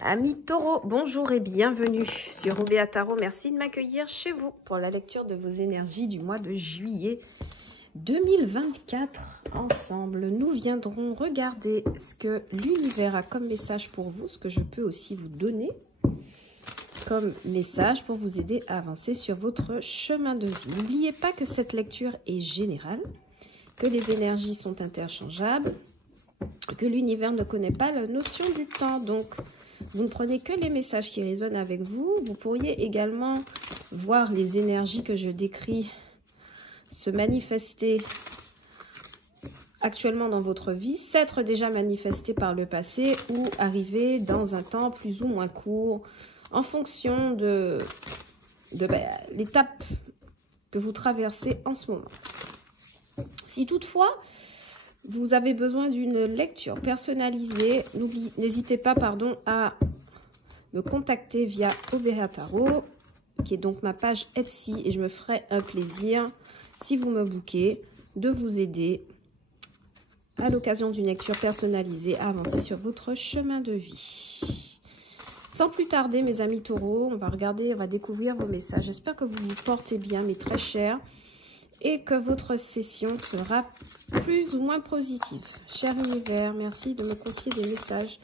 Amis taureaux, bonjour et bienvenue sur Oubéa Tarot. Merci de m'accueillir chez vous pour la lecture de vos énergies du mois de juillet 2024. Ensemble, nous viendrons regarder ce que l'univers a comme message pour vous, ce que je peux aussi vous donner comme message pour vous aider à avancer sur votre chemin de vie. N'oubliez pas que cette lecture est générale, que les énergies sont interchangeables, que l'univers ne connaît pas la notion du temps. Donc, vous ne prenez que les messages qui résonnent avec vous. Vous pourriez également voir les énergies que je décris se manifester actuellement dans votre vie, s'être déjà manifestées par le passé ou arriver dans un temps plus ou moins court en fonction de l'étape que vous traversez en ce moment. Si toutefois vous avez besoin d'une lecture personnalisée, n'hésitez pas à me contacter via Oubéa Tarot, qui est donc ma page Etsy, et je me ferai un plaisir, si vous me bookez, de vous aider à l'occasion d'une lecture personnalisée à avancer sur votre chemin de vie. Sans plus tarder, mes amis taureaux, on va découvrir vos messages. J'espère que vous vous portez bien, mes très chers, et que votre session sera plus ou moins positive. Cher univers, merci de me confier des messages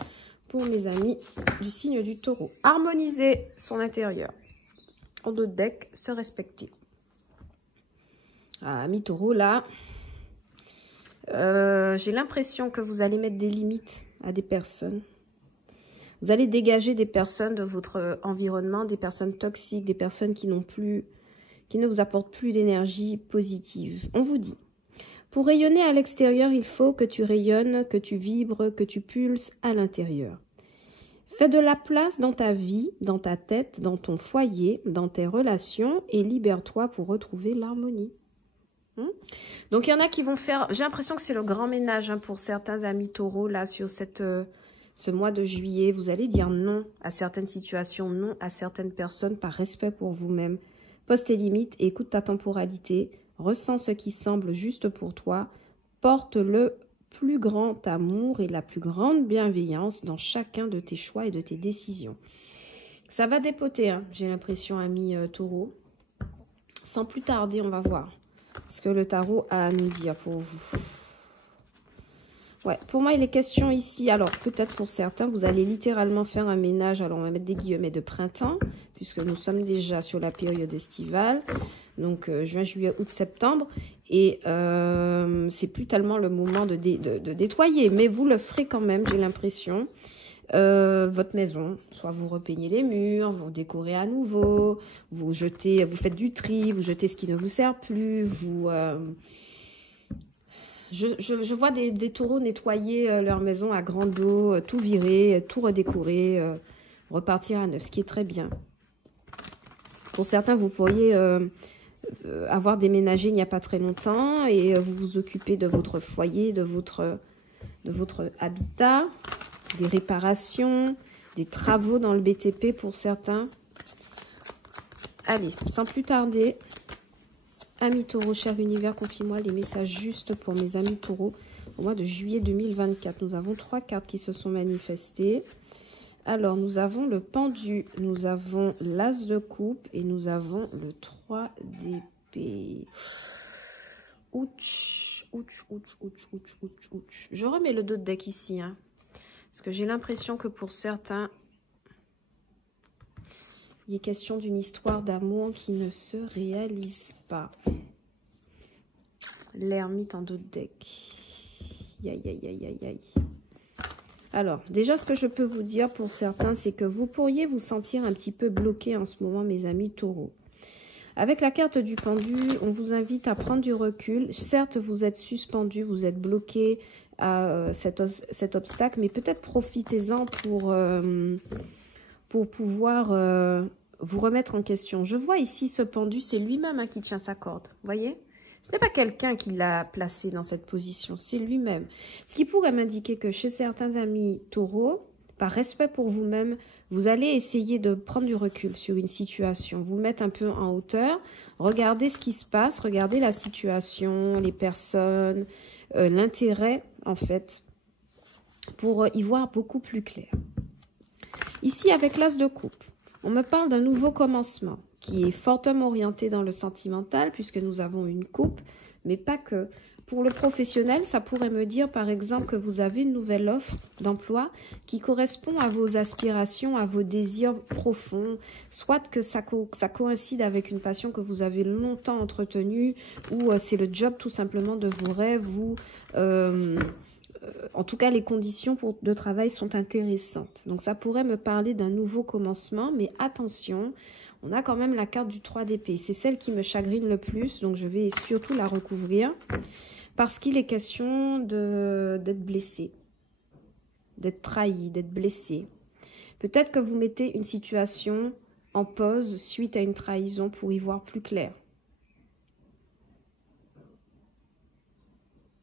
pour mes amis du signe du taureau. Harmoniser son intérieur. En dos de deck, se respecter. Amis taureau, là, j'ai l'impression que vous allez mettre des limites à des personnes. Vous allez dégager des personnes de votre environnement, des personnes toxiques, des personnes qui ne vous apportent plus d'énergie positive. On vous dit, pour rayonner à l'extérieur, il faut que tu rayonnes, que tu vibres, que tu pulses à l'intérieur. Fais de la place dans ta vie, dans ta tête, dans ton foyer, dans tes relations et libère-toi pour retrouver l'harmonie. Donc, il y en a qui vont faire... J'ai l'impression que c'est le grand ménage pour certains amis taureaux là sur ce mois de juillet. Vous allez dire non à certaines situations, non à certaines personnes par respect pour vous-même. Pose tes limites et écoute ta temporalité. Ressens ce qui semble juste pour toi. Porte le plus grand amour et la plus grande bienveillance dans chacun de tes choix et de tes décisions. Ça va dépoter, j'ai l'impression, amis taureaux. Sans plus tarder, on va voir ce que le tarot a à nous dire pour vous. Ouais, pour moi, il est question ici, alors peut-être pour certains, vous allez littéralement faire un ménage, alors on va mettre des guillemets de printemps, puisque nous sommes déjà sur la période estivale, donc juin, juillet, août, septembre, et c'est plus tellement le moment de nettoyer, mais vous le ferez quand même, j'ai l'impression, votre maison, soit vous repeignez les murs, vous décorez à nouveau, vous faites du tri, vous jetez ce qui ne vous sert plus, Je vois des taureaux nettoyer leur maison à grande eau, tout virer, tout redécorer, repartir à neuf, ce qui est très bien. Pour certains, vous pourriez avoir déménagé il n'y a pas très longtemps et vous vous occupez de votre foyer, de votre habitat, des réparations, des travaux dans le BTP pour certains. Allez, sans plus tarder... Amis taureaux, cher univers, confie-moi les messages justes pour mes amis taureaux au mois de juillet 2024. Nous avons 3 cartes qui se sont manifestées. Alors, nous avons le pendu, nous avons l'as de coupe et nous avons le 3 d'épée. Ouch, ouch, ouch, ouch, ouch, ouch, ouch. Je remets le dos de deck ici, parce que j'ai l'impression que pour certains... Il est question d'une histoire d'amour qui ne se réalise pas. L'ermite en dos de deck. Aïe, aïe, aïe, aïe, aïe. Alors, déjà, ce que je peux vous dire pour certains, c'est que vous pourriez vous sentir un petit peu bloqué en ce moment, mes amis taureaux. Avec la carte du pendu, on vous invite à prendre du recul. Certes, vous êtes suspendu, vous êtes bloqué à cet obstacle, mais peut-être profitez-en pour pouvoir... vous remettre en question. Je vois ici ce pendu, c'est lui-même qui tient sa corde. Vous voyez? Ce n'est pas quelqu'un qui l'a placé dans cette position, c'est lui-même. Ce qui pourrait m'indiquer que chez certains amis taureaux, par respect pour vous-même, vous allez essayer de prendre du recul sur une situation, vous mettre un peu en hauteur, regarder ce qui se passe, regarder la situation, les personnes, l'intérêt en fait, pour y voir beaucoup plus clair. Ici, avec l'as de coupe, on me parle d'un nouveau commencement qui est fortement orienté dans le sentimental puisque nous avons une coupe, mais pas que. Pour le professionnel, ça pourrait me dire par exemple que vous avez une nouvelle offre d'emploi qui correspond à vos aspirations, à vos désirs profonds, soit que ça coïncide avec une passion que vous avez longtemps entretenue ou c'est le job tout simplement de vos rêves ou en tout cas les conditions de travail sont intéressantes. Donc ça pourrait me parler d'un nouveau commencement, mais attention, on a quand même la carte du 3 d'épée. C'est celle qui me chagrine le plus, donc je vais surtout la recouvrir. Parce qu'il est question d'être blessé, d'être trahi, d'être blessé. Peut-être que vous mettez une situation en pause suite à une trahison pour y voir plus clair.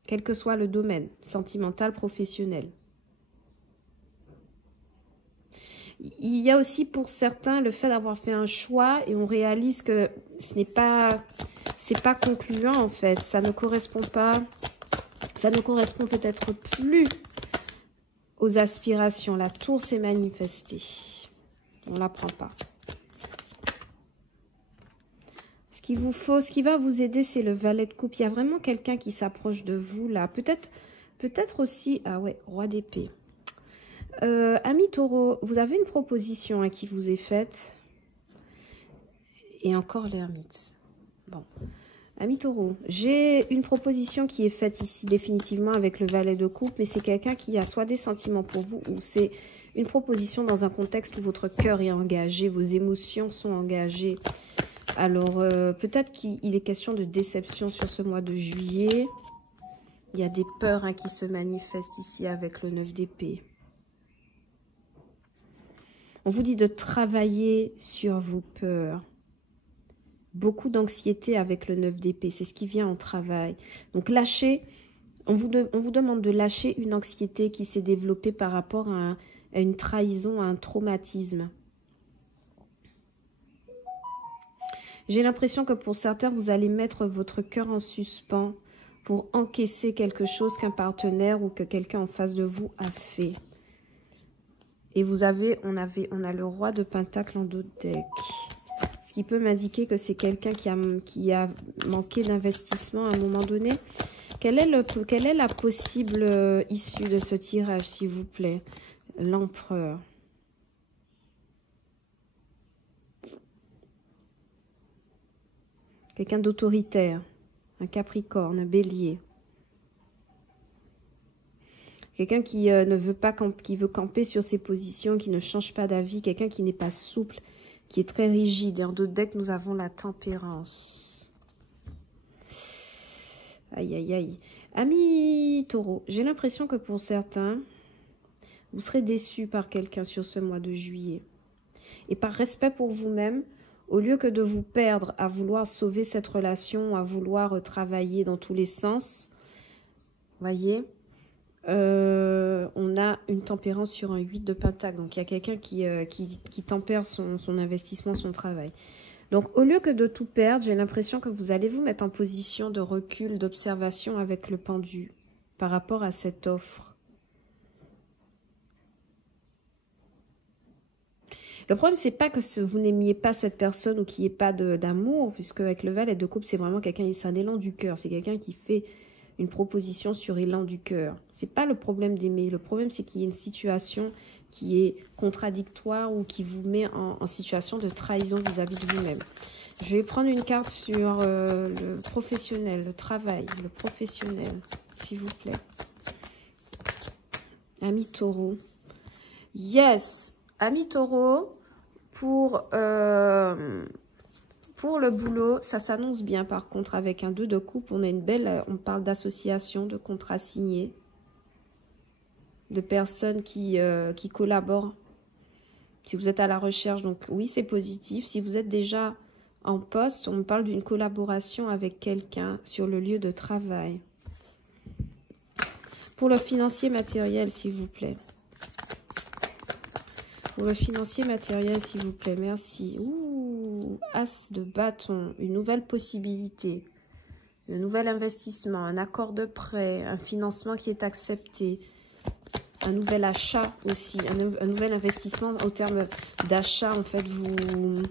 Quel que soit le domaine, sentimental, professionnel. Il y a aussi pour certains le fait d'avoir fait un choix et on réalise que ce n'est pas... C'est pas concluant en fait, ça ne correspond pas, ça ne correspond peut-être plus aux aspirations. La tour s'est manifestée, on ne la prend pas. Ce qu'il vous faut, ce qui va vous aider, c'est le valet de coupe. Il y a vraiment quelqu'un qui s'approche de vous là, peut-être aussi, ah ouais, roi d'épée. Ami taureau, vous avez une proposition hein, qui vous est faite, et encore l'ermite. Bon, ami taureau, j'ai une proposition qui est faite ici définitivement avec le valet de coupe, mais c'est quelqu'un qui a soit des sentiments pour vous ou c'est une proposition dans un contexte où votre cœur est engagé, vos émotions sont engagées. Alors, peut-être qu'il est question de déception sur ce mois de juillet. Il y a des peurs hein, qui se manifestent ici avec le 9 d'épée. On vous dit de travailler sur vos peurs. Beaucoup d'anxiété avec le 9 d'épée, c'est ce qui vient en travail. Donc lâchez, on vous demande de lâcher une anxiété qui s'est développée par rapport à une trahison, à un traumatisme. J'ai l'impression que pour certains, vous allez mettre votre cœur en suspens pour encaisser quelque chose qu'un partenaire ou que quelqu'un en face de vous a fait. Et on a le roi de Pentacle en dos de deck. Ce qui peut m'indiquer que c'est quelqu'un qui a manqué d'investissement à un moment donné. Quelle est la possible issue de ce tirage, s'il vous plaît? L'empereur. Quelqu'un d'autoritaire. Un capricorne, un bélier. Quelqu'un qui ne veut pas, qui veut camper sur ses positions, qui ne change pas d'avis. Quelqu'un qui n'est pas souple, qui est très rigide. Et en d'autres decks, nous avons la tempérance. Aïe, aïe, aïe. Amis taureau, j'ai l'impression que pour certains, vous serez déçus par quelqu'un sur ce mois de juillet. Et par respect pour vous-même, au lieu que de vous perdre à vouloir sauver cette relation, à vouloir travailler dans tous les sens, voyez, on a une tempérance sur un 8 de pentacle. Donc, il y a quelqu'un qui tempère son investissement, son travail. Donc, au lieu que de tout perdre, j'ai l'impression que vous allez vous mettre en position de recul, d'observation avec le pendu par rapport à cette offre. Le problème, c'est pas que vous n'aimiez pas cette personne ou qu'il n'y ait pas d'amour, puisque avec le valet de coupe, c'est vraiment quelqu'un, c'est un élan du cœur. C'est quelqu'un qui fait une proposition sur élan du cœur. C'est pas le problème d'aimer. Le problème, c'est qu'il y a une situation qui est contradictoire ou qui vous met en situation de trahison vis-à-vis de vous-même. Je vais prendre une carte sur le professionnel, le travail, le professionnel, s'il vous plaît. Ami taureau. Yes, ami taureau, pour le boulot, ça s'annonce bien. Par contre, avec un 2 de coupe, on a une belle, on parle d'association, de contrats signés, de personnes qui collaborent. Si vous êtes à la recherche, donc oui, c'est positif. Si vous êtes déjà en poste, on parle d'une collaboration avec quelqu'un sur le lieu de travail. Pour le financier matériel, s'il vous plaît. Pour le financier matériel, s'il vous plaît, merci. Ouh, as de bâton, une nouvelle possibilité, un nouvel investissement, un accord de prêt, un financement qui est accepté. un nouvel achat aussi, un nouvel investissement au terme d'achat. En fait, vous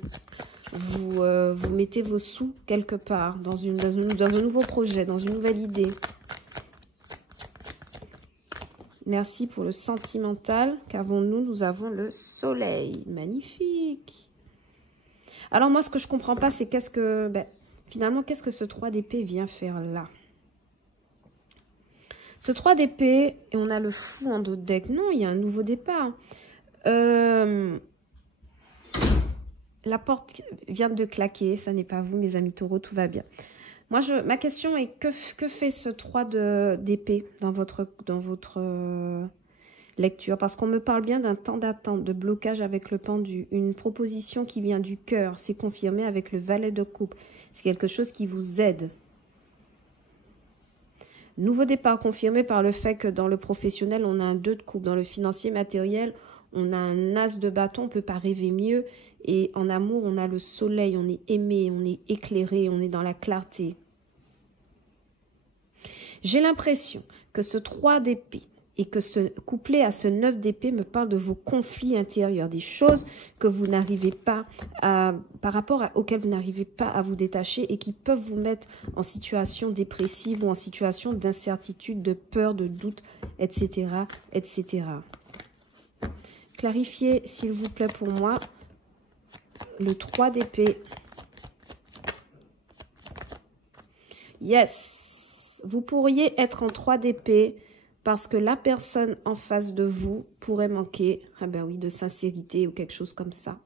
mettez vos sous quelque part, dans un nouveau projet, dans une nouvelle idée. Merci pour le sentimental. Qu'avons-nous? Nous avons le soleil. Magnifique. Alors moi, ce que je comprends pas, c'est qu'est-ce que... finalement, qu'est-ce que ce 3 d'épée vient faire là? Ce 3 d'épée, et on a le fou en dos de deck. Non, il y a un nouveau départ. La porte vient de claquer. Ça n'est pas vous, mes amis taureaux, tout va bien. Moi, ma question est, que fait ce 3 d'épée dans votre lecture? Parce qu'on me parle bien d'un temps d'attente, de blocage avec le pendu. Une proposition qui vient du cœur. C'est confirmé avec le valet de coupe. C'est quelque chose qui vous aide. Nouveau départ confirmé par le fait que dans le professionnel, on a un 2 de coupe. Dans le financier matériel, on a un as de bâton. On ne peut pas rêver mieux. Et en amour, on a le soleil. On est aimé, on est éclairé, on est dans la clarté. J'ai l'impression que ce 3 d'épée et que couplé à ce 9 d'épée me parle de vos conflits intérieurs, des choses que vous n'arrivez pas auxquelles vous n'arrivez pas à vous détacher et qui peuvent vous mettre en situation dépressive ou en situation d'incertitude, de peur, de doute, etc., etc. Clarifiez, s'il vous plaît, pour moi, le 3 d'épée. Yes, vous pourriez être en 3 d'épée parce que la personne en face de vous pourrait manquer, ah ben oui, de sincérité ou quelque chose comme ça.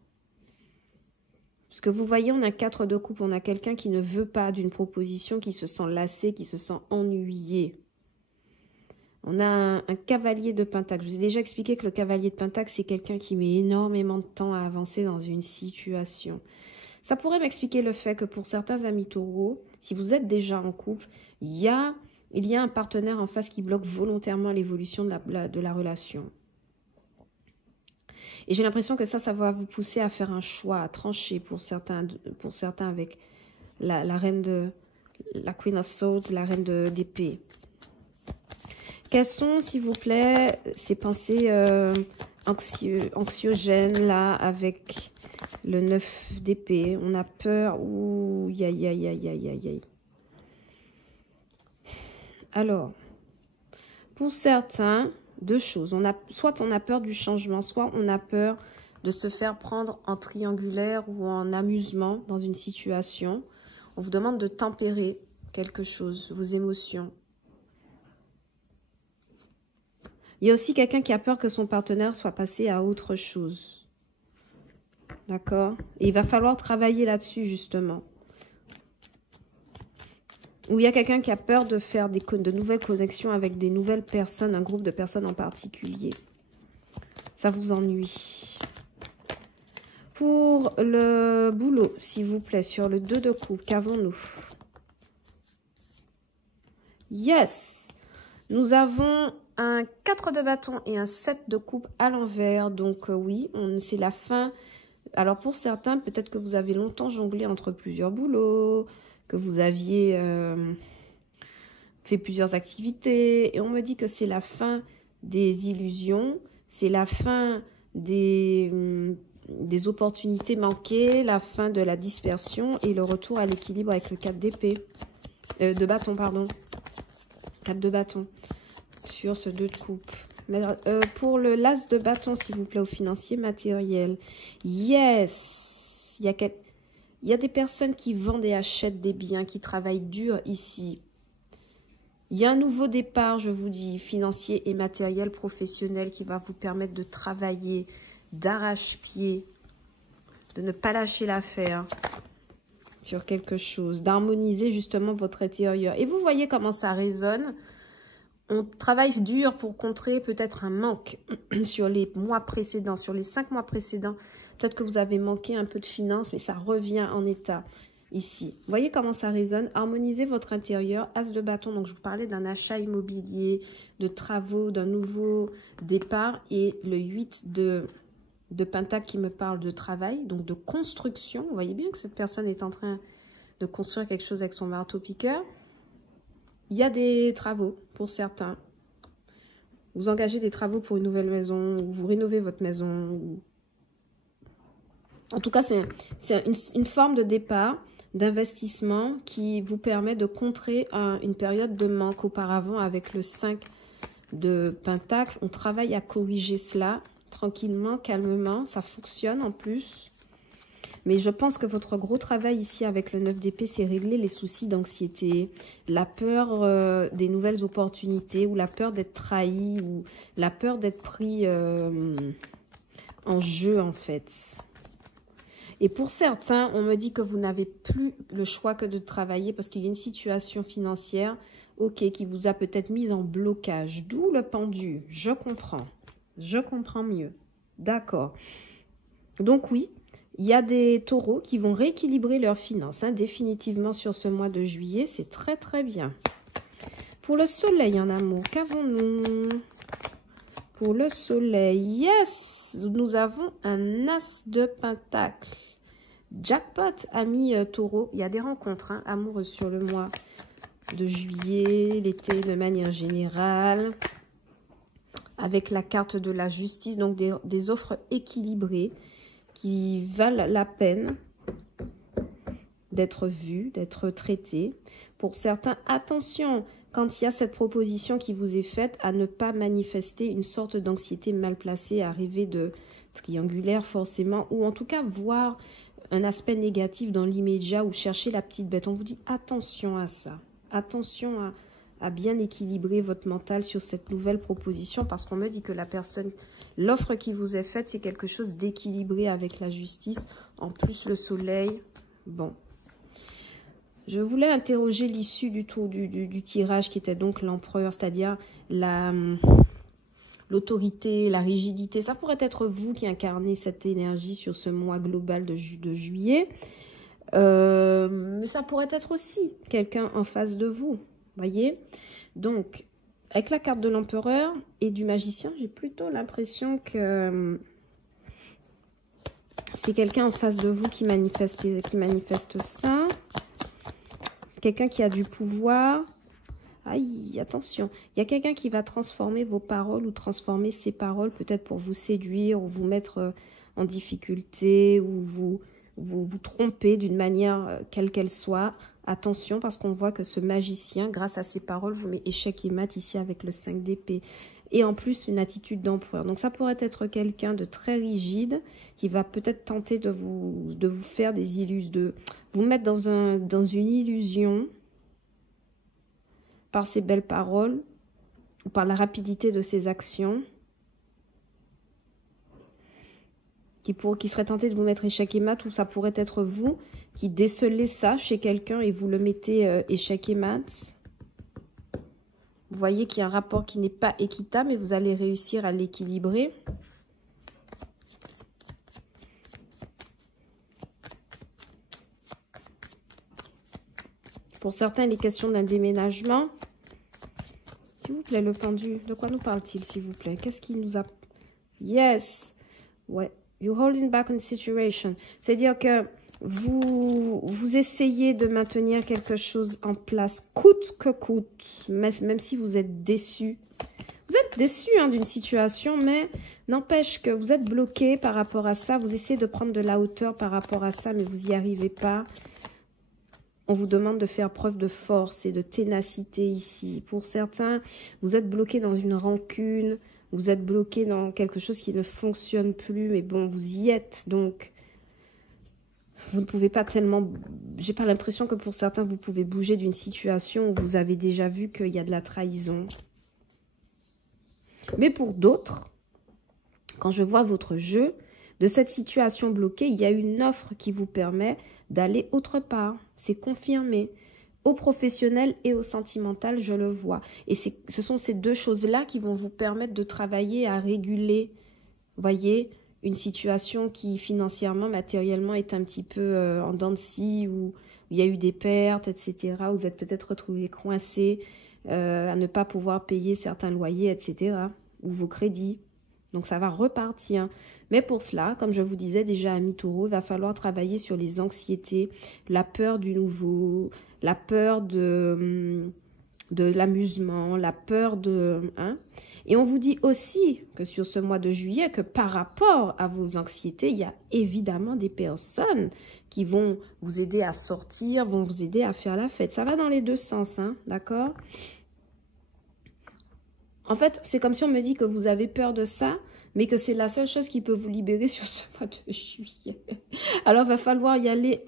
Parce que vous voyez, on a 4 de coupe, on a quelqu'un qui ne veut pas d'une proposition, qui se sent lassé, qui se sent ennuyé. On a un cavalier de pentacle. Je vous ai déjà expliqué que le cavalier de pentacle, c'est quelqu'un qui met énormément de temps à avancer dans une situation. Ça pourrait m'expliquer le fait que pour certains amis taureaux, si vous êtes déjà en couple, il y a un partenaire en face qui bloque volontairement l'évolution de la relation. Et j'ai l'impression que ça va vous pousser à faire un choix, à trancher pour certains avec la Queen of Swords, la reine d'épée. Quelles sont, s'il vous plaît, ces pensées anxiogènes là avec le 9 d'épée? On a peur. Ouh, aïe, aïe, aïe, aïe, aïe, aïe. Alors, pour certains, 2 choses. Soit on a peur du changement, soit on a peur de se faire prendre en triangulaire ou en amusement dans une situation. On vous demande de tempérer quelque chose, vos émotions. Il y a aussi quelqu'un qui a peur que son partenaire soit passé à autre chose. D'accord? Et il va falloir travailler là-dessus, justement. Ou il y a quelqu'un qui a peur de faire de nouvelles connexions avec des nouvelles personnes, un groupe de personnes en particulier. Ça vous ennuie. Pour le boulot, s'il vous plaît, sur le 2 de coupe, qu'avons-nous? Yes! Nous avons un 4 de bâton et un 7 de coupe à l'envers. Donc oui, c'est la fin. Alors pour certains, peut-être que vous avez longtemps jonglé entre plusieurs boulots, que vous aviez fait plusieurs activités. Et on me dit que c'est la fin des illusions, c'est la fin des opportunités manquées, la fin de la dispersion et le retour à l'équilibre avec le 4 d'épée. De bâton, pardon. 4 de bâton. Sur ce 2 de coupe. Mais, pour le l'as de bâton, s'il vous plaît, au financier matériel. Yes! Il y a des personnes qui vendent et achètent des biens, qui travaillent dur ici. Il y a un nouveau départ, je vous dis, financier et matériel professionnel qui va vous permettre de travailler d'arrache-pied, de ne pas lâcher l'affaire sur quelque chose, d'harmoniser justement votre intérieur. Et vous voyez comment ça résonne. On travaille dur pour contrer peut-être un manque sur les mois précédents, sur les 5 mois précédents. Peut-être que vous avez manqué un peu de finances, mais ça revient en état ici. Vous voyez comment ça résonne? Harmonisez votre intérieur. As de bâton, donc je vous parlais d'un achat immobilier, de travaux, d'un nouveau départ. Et le 8 de pentacle qui me parle de travail, donc de construction. Vous voyez bien que cette personne est en train de construire quelque chose avec son marteau-piqueur. Il y a des travaux pour certains. Vous engagez des travaux pour une nouvelle maison, ou vous rénovez votre maison. Ou... En tout cas, c'est une forme de départ, d'investissement qui vous permet de contrer une période de manque. Auparavant, avec le 5 de Pentacle, on travaille à corriger cela tranquillement, calmement. Ça fonctionne en plus. Mais je pense que votre gros travail ici avec le 9 d'épée, c'est régler les soucis d'anxiété, la peur des nouvelles opportunités, ou la peur d'être trahi, ou la peur d'être pris en jeu en fait. Et pour certains, on me dit que vous n'avez plus le choix que de travailler parce qu'il y a une situation financière, ok, qui vous a peut-être mis en blocage. D'où le pendu. Je comprends mieux. D'accord. Donc oui, il y a des taureaux qui vont rééquilibrer leurs finances, hein, définitivement sur ce mois de juillet. C'est très très bien. Pour le soleil en amour, qu'avons-nous? Pour le soleil, yes, nous avons un as de pentacle. Jackpot, amis taureaux. Il y a des rencontres hein, amoureuses sur le mois de juillet, l'été de manière générale. Avec la carte de la justice, donc des offres équilibrées qui valent la peine d'être vues, d'être traitées. Pour certains, attention, quand il y a cette proposition qui vous est faite, à ne pas manifester une sorte d'anxiété mal placée, à rêver de triangulaire forcément, ou en tout cas voir un aspect négatif dans l'immédiat ou chercher la petite bête. On vous dit attention à ça, attention à bien équilibrer votre mental sur cette nouvelle proposition, parce qu'on me dit que la personne, l'offre qui vous est faite, c'est quelque chose d'équilibré avec la justice. En plus, le soleil, bon. Je voulais interroger l'issue du tirage qui était donc l'empereur, c'est-à-dire l'autorité, la rigidité. Ça pourrait être vous qui incarnez cette énergie sur ce mois global de juillet. Mais ça pourrait être aussi quelqu'un en face de vous, voyez. Donc, avec la carte de l'empereur et du magicien, j'ai plutôt l'impression que c'est quelqu'un en face de vous qui manifeste ça. Quelqu'un qui a du pouvoir. Aïe, attention. Il y a quelqu'un qui va transformer vos paroles ou transformer ses paroles peut-être pour vous séduire ou vous mettre en difficulté ou vous tromper d'une manière quelle qu'elle soit. Attention, parce qu'on voit que ce magicien, grâce à ses paroles, vous met échec et mat ici avec le 5 d'épée. Et en plus, une attitude d'empereur. Donc, ça pourrait être quelqu'un de très rigide qui va peut-être tenter de vous faire des illusions, de vous mettre dans une illusion par ses belles paroles ou par la rapidité de ses actions. Qui serait tenté de vous mettre échec et mat, ou ça pourrait être vous qui décelez ça chez quelqu'un et vous le mettez échec et mat. Vous voyez qu'il y a un rapport qui n'est pas équitable, mais vous allez réussir à l'équilibrer. Pour certains, il est question d'un déménagement. S'il vous plaît, le pendu, de quoi nous parle-t-il, s'il vous plaît? Qu'est-ce qui nous a... Yes. Ouais. You're holding back on the situation. C'est-à-dire que vous essayez de maintenir quelque chose en place, coûte que coûte, même si vous êtes déçu. Vous êtes déçu hein, d'une situation, mais n'empêche que vous êtes bloqué par rapport à ça. Vous essayez de prendre de la hauteur par rapport à ça, mais vous n'y arrivez pas. On vous demande de faire preuve de force et de ténacité ici. Pour certains, vous êtes bloqué dans une rancune, vous êtes bloqué dans quelque chose qui ne fonctionne plus, mais bon, vous y êtes, donc vous ne pouvez pas tellement... J'ai pas l'impression que pour certains, vous pouvez bouger d'une situation où vous avez déjà vu qu'il y a de la trahison. Mais pour d'autres, quand je vois votre jeu, de cette situation bloquée, il y a une offre qui vous permet d'aller autre part. C'est confirmé. Au professionnel et au sentimental, je le vois. Et ce sont ces deux choses-là qui vont vous permettre de travailler à réguler, voyez, une situation qui financièrement, matériellement est un petit peu en dents de scie, où il y a eu des pertes, etc. Vous êtes peut-être retrouvé coincé à ne pas pouvoir payer certains loyers, etc. ou vos crédits. Donc ça va repartir. Mais pour cela, comme je vous disais déjà, amis taureaux, il va falloir travailler sur les anxiétés, la peur du nouveau, la peur de l'amusement, la peur de... Hein, Et on vous dit aussi que sur ce mois de juillet, que par rapport à vos anxiétés, il y a évidemment des personnes qui vont vous aider à sortir, vont vous aider à faire la fête. Ça va dans les deux sens, hein, d'accord? En fait, c'est comme si on me dit que vous avez peur de ça, mais que c'est la seule chose qui peut vous libérer sur ce mois de juillet. Alors, il va falloir y aller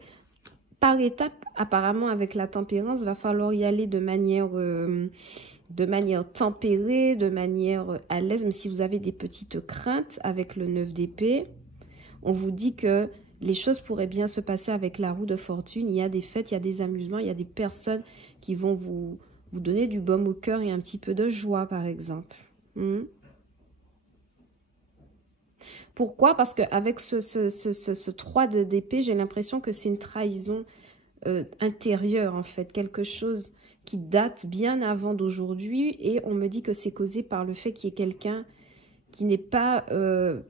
par étapes. Apparemment, avec la tempérance, il va falloir y aller de manière tempérée, de manière à l'aise. Mais si vous avez des petites craintes avec le 9 d'épée, on vous dit que les choses pourraient bien se passer avec la roue de fortune. Il y a des fêtes, il y a des amusements, il y a des personnes qui vont vous donner du baume au cœur et un petit peu de joie, par exemple. Pourquoi? Parce qu'avec ce 3 d'épée, j'ai l'impression que c'est une trahison intérieure, en fait. Quelque chose qui date bien avant d'aujourd'hui. Et on me dit que c'est causé par le fait qu'il y ait quelqu'un qui n'est pas...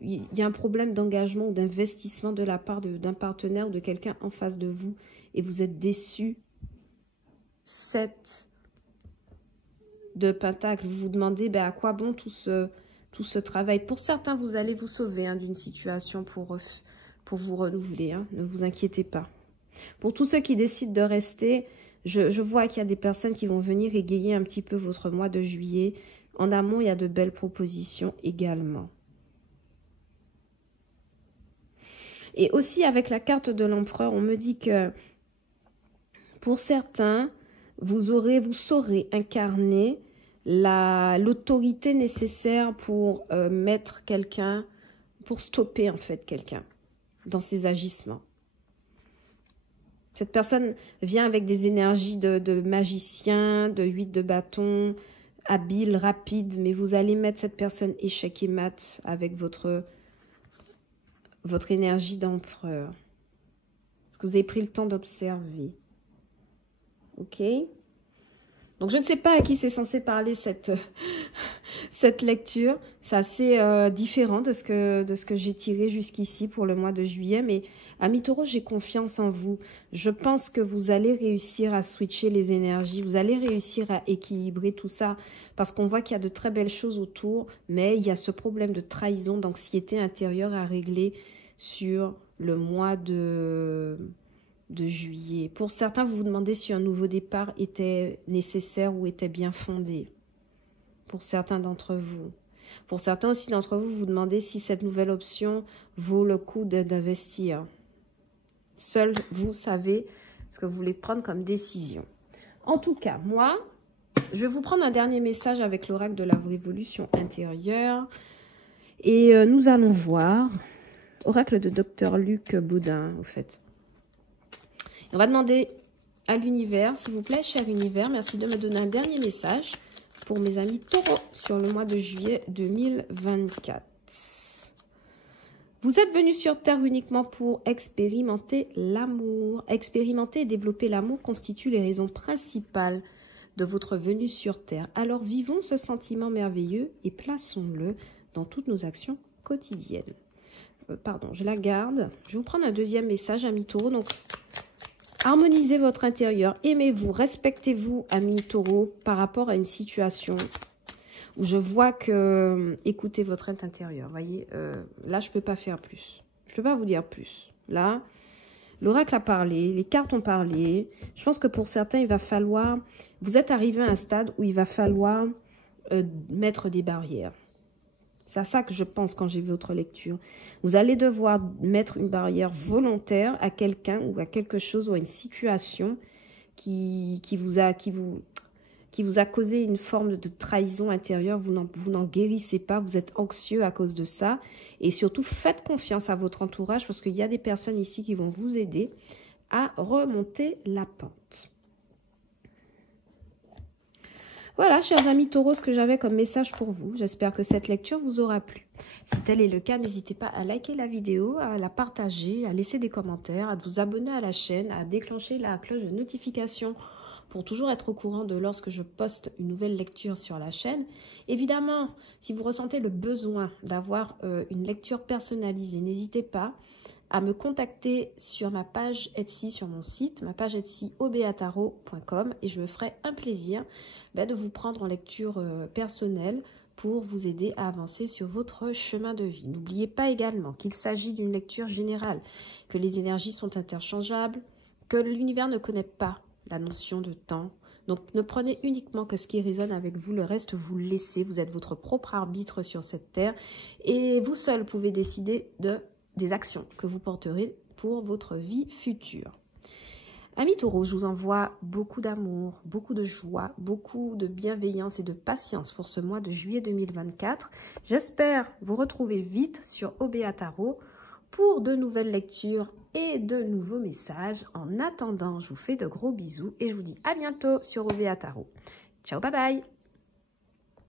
il y a un problème d'engagement ou d'investissement de la part d'un partenaire ou de quelqu'un en face de vous. Et vous êtes déçu. 7 de Pentacle. Vous vous demandez à quoi bon tout ce travail. Pour certains, vous allez vous sauver d'une situation pour vous renouveler. Ne vous inquiétez pas. Pour tous ceux qui décident de rester, je vois qu'il y a des personnes qui vont venir égayer un petit peu votre mois de juillet. En amont, il y a de belles propositions également. Et aussi, avec la carte de l'empereur, on me dit que pour certains, vous saurez incarner l'autorité nécessaire pour mettre quelqu'un, pour stopper en fait quelqu'un dans ses agissements. Cette personne vient avec des énergies de magicien, de 8 de bâton, habile, rapide, mais vous allez mettre cette personne échec et mat avec votre énergie d'empereur. Parce que vous avez pris le temps d'observer. Ok? Donc, je ne sais pas à qui c'est censé parler cette lecture. C'est assez différent de ce que j'ai tiré jusqu'ici pour le mois de juillet. Mais, amis taureaux, j'ai confiance en vous. Je pense que vous allez réussir à switcher les énergies. Vous allez réussir à équilibrer tout ça. Parce qu'on voit qu'il y a de très belles choses autour. Mais il y a ce problème de trahison, d'anxiété intérieure à régler sur le mois de juillet. Pour certains, vous vous demandez si un nouveau départ était nécessaire ou était bien fondé. Pour certains d'entre vous. Pour certains aussi d'entre vous, vous demandez si cette nouvelle option vaut le coup d'investir. Seul vous savez ce que vous voulez prendre comme décision. En tout cas, moi, je vais vous prendre un dernier message avec l'oracle de la révolution intérieure. Et nous allons voir, oracle de Dr Luc Boudin, au fait. On va demander à l'univers, s'il vous plaît, cher univers, merci de me donner un dernier message pour mes amis taureaux sur le mois de juillet 2024. Vous êtes venus sur Terre uniquement pour expérimenter l'amour. Expérimenter et développer l'amour constituent les raisons principales de votre venue sur Terre. Alors vivons ce sentiment merveilleux et plaçons-le dans toutes nos actions quotidiennes. Pardon, je la garde. Je vais vous prendre un deuxième message, amis taureaux. Donc, harmonisez votre intérieur, aimez-vous, respectez-vous, amis taureaux, par rapport à une situation où je vois que, écoutez votre être intérieur, voyez, là je ne peux pas faire plus, je ne peux pas vous dire plus. Là, l'oracle a parlé, les cartes ont parlé, je pense que pour certains, il va falloir, vous êtes arrivé à un stade où il va falloir mettre des barrières. C'est à ça que je pense quand j'ai vu votre lecture. Vous allez devoir mettre une barrière volontaire à quelqu'un ou à quelque chose ou à une situation qui vous a causé une forme de trahison intérieure. Vous n'en guérissez pas, vous êtes anxieux à cause de ça. Et surtout, faites confiance à votre entourage parce qu'il y a des personnes ici qui vont vous aider à remonter la pente. Voilà, chers amis taureaux, ce que j'avais comme message pour vous. J'espère que cette lecture vous aura plu. Si tel est le cas, n'hésitez pas à liker la vidéo, à la partager, à laisser des commentaires, à vous abonner à la chaîne, à déclencher la cloche de notification pour toujours être au courant de lorsque je poste une nouvelle lecture sur la chaîne. Évidemment, si vous ressentez le besoin d'avoir une lecture personnalisée, n'hésitez pas à me contacter sur ma page Etsy, sur mon site, ma page Etsy obeatarot.com et je me ferai un plaisir de vous prendre en lecture personnelle pour vous aider à avancer sur votre chemin de vie. N'oubliez pas également qu'il s'agit d'une lecture générale, que les énergies sont interchangeables, que l'univers ne connaît pas la notion de temps. Donc ne prenez uniquement que ce qui résonne avec vous, le reste vous le laissez, vous êtes votre propre arbitre sur cette terre et vous seul pouvez décider des actions que vous porterez pour votre vie future. Amis Taureaux, je vous envoie beaucoup d'amour, beaucoup de joie, beaucoup de bienveillance et de patience pour ce mois de juillet 2024. J'espère vous retrouver vite sur OBA Tarot pour de nouvelles lectures et de nouveaux messages. En attendant, je vous fais de gros bisous et je vous dis à bientôt sur OBA Tarot. Ciao, bye bye!